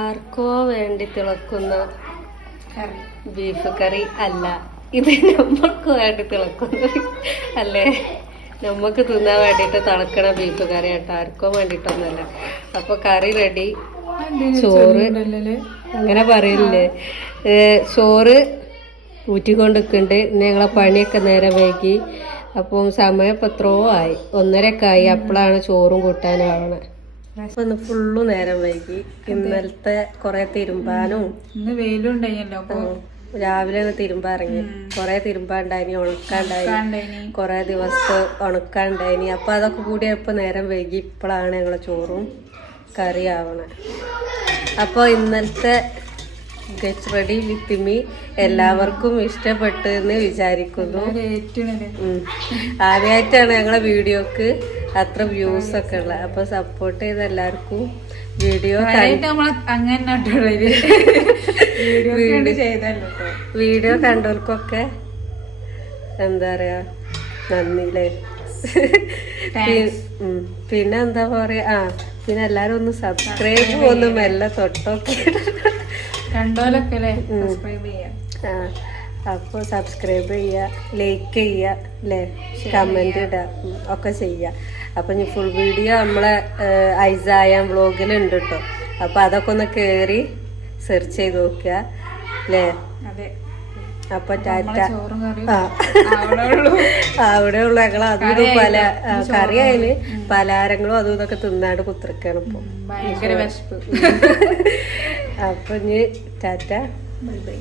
ആർക്കോ വേണ്ടി തിളക്കുന്ന ബീഫ് കറി അല്ല, ഇത് നമ്മൾക്ക് വേണ്ടി തിളക്കുന്ന അല്ലേ, നമുക്ക് തിന്നാൻ വേണ്ടിയിട്ട് തിളക്കണ ബീഫ് കറി കേട്ടോ, ആർക്കോ വേണ്ടിയിട്ടൊന്നുമല്ല. അപ്പൊ കറി റെഡി. ചോറ് അങ്ങനെ പറയില്ലേ, ചോറ് ഊറ്റിക്കൊണ്ടിരിക്കുന്നുണ്ട്. ഞങ്ങളെ പണിയൊക്കെ നേരെ വൈകി. അപ്പം സമയം ഇപ്പം എത്രയോ ആയി, 1:30 ആയി. അപ്പോഴാണ് ചോറും കൂട്ടാനും ആവണേ. അപ്പൊ ഇന്ന് ഫുള്ളു നേരം വൈകി. ഇന്നലത്തെ കൊറേ തിരുമ്പാനും വെയിലുണ്ടായില്ലോ, രാവിലെ തിരുമ്പാറങ്ങി. കൊറേ തിരുമ്പാണ്ടായിനി, ഉണക്കാണ്ടായിനി, കൊറേ ദിവസത്തെ ഉണക്കാണ്ടായിനി. അപ്പൊ അതൊക്കെ കൂടി ഇപ്പൊ നേരം വൈകി. ഇപ്പോഴാണ് ഞങ്ങളെ ചോറും കറി ആവണേ. അപ്പൊ ഇന്നലത്തെ ഗെറ്റ് റെഡി വിത്ത് മീ എല്ലാവർക്കും ഇഷ്ടപ്പെട്ടു എന്ന് വിചാരിക്കുന്നു. ആദ്യമായിട്ടാണ് ഞങ്ങളെ വീഡിയോക്ക് അത്ര വ്യൂസ് ഒക്കെ ഉള്ളത്. അപ്പൊ സപ്പോർട്ട് ചെയ്ത എല്ലാവർക്കും വീഡിയോ കണ്ടവർക്കൊക്കെ എന്താ പറയാ നന്ദില്ലേ. പിന്നെ എന്താ പറയാ, പിന്നെ എല്ലാരും ഒന്ന് സബ്സ്ക്രൈബ് ഒന്ന് മെല്ലെ തൊട്ടൊക്കെ അപ്പോൾ സബ്സ്ക്രൈബ് ചെയ്യുക, ലൈക്ക് ചെയ്യുക അല്ലേ, കമന്റ് ഇടുക ഒക്കെ ചെയ്യുക. അപ്പൊ ഇനി ഫുൾ വീഡിയോ നമ്മളെ ഐസായ വ്ളോഗിലുണ്ട് കേട്ടോ. അപ്പൊ അതൊക്കെ ഒന്ന് കേറി സെർച്ച് ചെയ്ത് നോക്കുക അല്ലേ. അപ്പൊ ടാറ്റ. അവിടെ ഉള്ള ഞങ്ങൾ അതും ഇതും പല കറി അതിന് പലഹാരങ്ങളും അതും ഇതൊക്കെ തിന്നാണ്ട് കുത്തിരിക്കാണ് ഇപ്പൊ. അപ്പൊ ഇനി ടാറ്റ, ബൈ ബൈ.